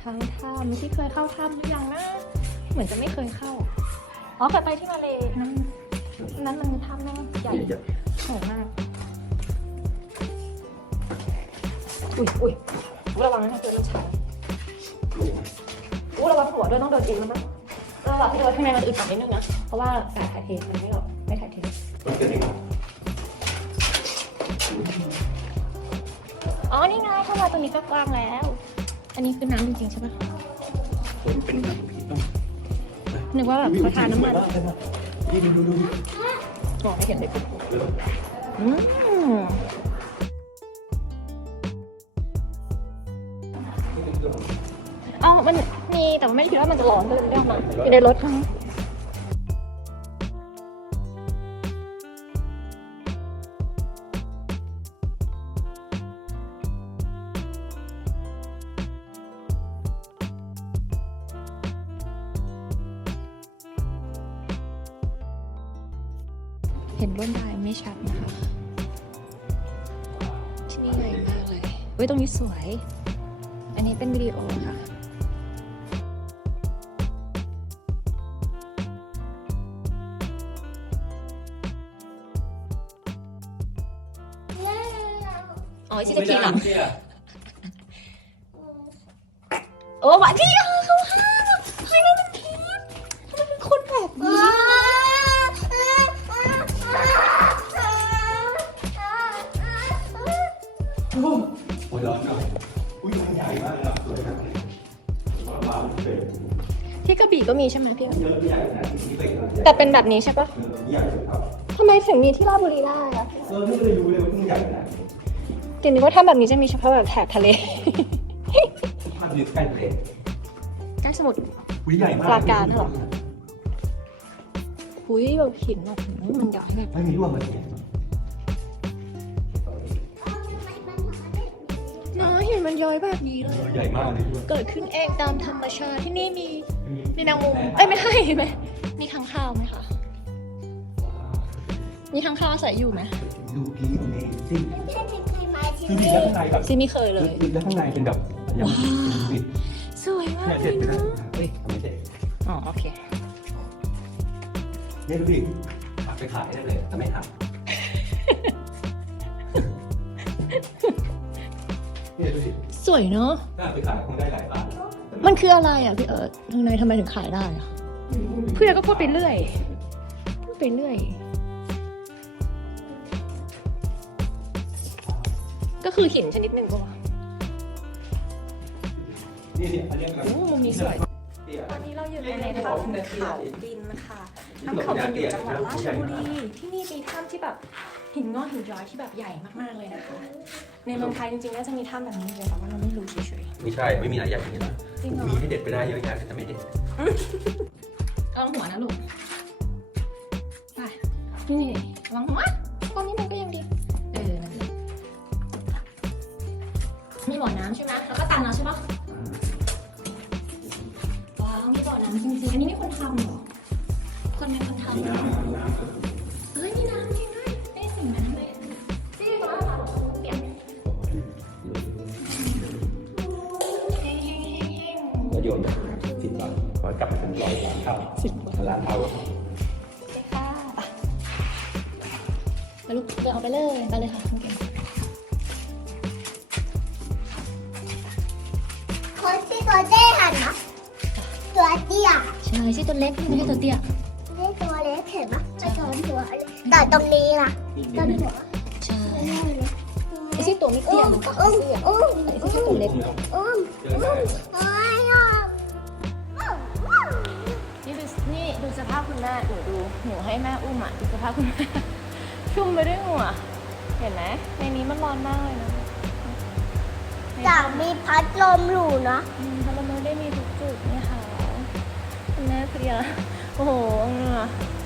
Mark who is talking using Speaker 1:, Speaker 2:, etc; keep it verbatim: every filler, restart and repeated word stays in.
Speaker 1: ทั้งถ้ำที่เคยเข้าถ้ำหรือยังนะเหมือนจะไม่เคยเข้าอ๋อเคยไปที่มาเลนั้นนั้นมันมีถ้ำแม่งใหญ่สวยมากอุ้ยอุ้ยระวังนะเจอรถช้าอู้ระวังหัวด้วยต้องเดินเองนะมั้งระหว่างที่เดินข้างในมันอึดอัดนิดนึงนะเพราะว่าสายถ่ายเทมันไม่หรอกไม่ถ่ายเทอ๋อนี่ไงเข้ามาตรงนี้ก็กว้างแล้วอันนี้คือน้ำจริงๆใช่ปะ
Speaker 2: เป็นแบบผีต้อง
Speaker 1: นึกว่าแบบเขาทาน้ำมัน
Speaker 2: นี่ดูดู
Speaker 1: มองไม่เห็นเลยอืมเอามันมีแต่ว่าไม่ได้คิดว่ามันจะร้อนเลยเรื่องมันอยู่ในรถทั้งเห็นลวดลายไม่ชัดนะคะที่นี่ใหญ่มากเลยเว้ยตรงนี้สวยอันนี้เป็นวิดีโอค่ะอ๋อชิตาคิเหรอโอ้หวานที่เขาห้ามใครนั่นมันคิดทำไมเป็นคนแบบนี้
Speaker 2: โอ้ยร้อนจังอุ้ยมันใหญ่มากเลยสวยมากว้าวเลย
Speaker 1: ที่กระบี่ก็มีใช่ไหมพี่
Speaker 2: เยอะใหญ่ขนาดนี้ไปกัน
Speaker 1: แต่เป็นแบบนี้ใช่ปะ
Speaker 2: ใหญ่ครับ
Speaker 1: ทำไมถึงมีที่ราชบุรีได้อะ
Speaker 2: เออไม่เคยรู้เลยว่ามันใหญ่ขนาดนี้
Speaker 1: เดี๋ยวนี้ว่าถ้าแบบนี้จะมีเฉพาะแบบแถบทะเล
Speaker 2: ภาพอยู่ใกล้ทะเล
Speaker 1: ใกล้สมุทร
Speaker 2: อุ้ยใหญ่มาก
Speaker 1: ปราการเหรอหุยแบบหินแบบมันใหญ่แบบ
Speaker 2: ไม่มีร่วงเลยเนี่ย
Speaker 1: น้าหินมันย้อยแบบนี้เลย
Speaker 2: ใหญ่มากเลยด้วย
Speaker 1: เกิดขึ้นเองตามธรรมชาติที่นี่มีมีนางมุมเอ้ยไม่ใช่ไหมมีค้างคาวไหมคะมีค้างคาวอาศัยอยู่ไหม
Speaker 2: ดูพีตรงนี้ซิคือมีแล้วข้างในแบบ
Speaker 1: ซีไม่เคยเลย
Speaker 2: คือแล้วข้างในเป็นแบบอย่างนี้
Speaker 1: สวยมาก
Speaker 2: เนี่ย
Speaker 1: เล
Speaker 2: เด็ด
Speaker 1: ย
Speaker 2: ไปนะ
Speaker 1: นะ
Speaker 2: เฮ้ยทำไมเด็ด
Speaker 1: อ๋อโอเค
Speaker 2: เนี่ยดูดิเอาไปขายได้เลยแต่ไม่ทำเนี่ยดูดิ
Speaker 1: สวยเนาะ
Speaker 2: ถ้าเอาไปขายคงได้หลายบาท
Speaker 1: มันคืออะไรอ่ะพี่เอิร์ธทางในทำไมถึงขายได้อ่ะเพื่อนก็พูดไปเรื่อยพูดไปเรื่อยก็คือหินชนิดหนึ่งก็ว่า
Speaker 2: นี่เนี่ยเขาเรียกอะไร
Speaker 1: โอ้มุมนี้สวยตอนนี้เราอยู่ในถ้ำเขาดินค่ะถ้ำเขาดินอยู่จังหวัดราชบุรีที่นี่มีถ้ำที่แบบหินงอกหินย้อยที่แบบใหญ่มากๆเลยนะคะในเมืองไทยจริงๆน่าจะมีถ้ำแบบนี้เลยแต่ว่าเราไม่รู้เฉย
Speaker 2: ไม่ใช่ไม่มีหลายอย่างอย่างนี้นะ
Speaker 1: ๆจริงเหรอ
Speaker 2: มีให้เด็ดไปได้เยอะแยะแต่ไม่เด็ด
Speaker 1: ระวังหัวนะลูกไปนี่ระวังหัวก้อนนี้มันก็ยังดีเออนั่นแหละมีบ่อน้ำใช่ไหมแล้วก็ตันน้ำใช่ปะว้าวมีบ่อน้ำจริงๆอันนี้มีคนทำเหรอคนมีคนทำเหรอเฮ้ยมีน้ำจริงด้วยไม่ได้สิ่งน้ำเลยที่ตรงนั้นค่ะเปียกเฮ้งๆๆ
Speaker 2: แล้วโยนสิบบาทขอกลับไปเป็นร้อยล้านเท่า
Speaker 1: สิบ
Speaker 2: ล้านเท่า
Speaker 1: ค่ะไปลูกเดินเอาไปเลยไปเลยค่ะคุณเก่ง
Speaker 3: คนที่ตัวเตี้ยหันนะตัวเตี้ย
Speaker 1: ใช่ใช่ตัวเล็กไม่ใช่ตัวเตี้ย
Speaker 3: นี่ตัวเล็กเห็นปะไม่ตัวตัวเล็กแต่ตรงนี้ล่ะตรงหัว
Speaker 1: ใช่ไม่ใช่ตัวไม่เตี้ยเหมือนกับ
Speaker 3: อุ้ม
Speaker 1: เสื้อ
Speaker 3: อุ้ม
Speaker 1: แต่ไม่ใช่ตัวเล็ก
Speaker 3: อุ้มอุ้มโอ้ยอ่ะ
Speaker 1: นี่ดูนี่ดูสภาพคุณแม่หนูดูหนูให้แม่อุ้มอ่ะดูสภาพคุณแม่ชุ่มไปด้วยหัวเห็นไหมในนี้มันร้อนมากเลยนะ
Speaker 3: อยากมีพัดลมอยู่นะ
Speaker 1: อืมเพราะเราไม่ได้มีทุกจุดนี่ค่ะคุณแม่เพลียโอ้โหเหงื่อ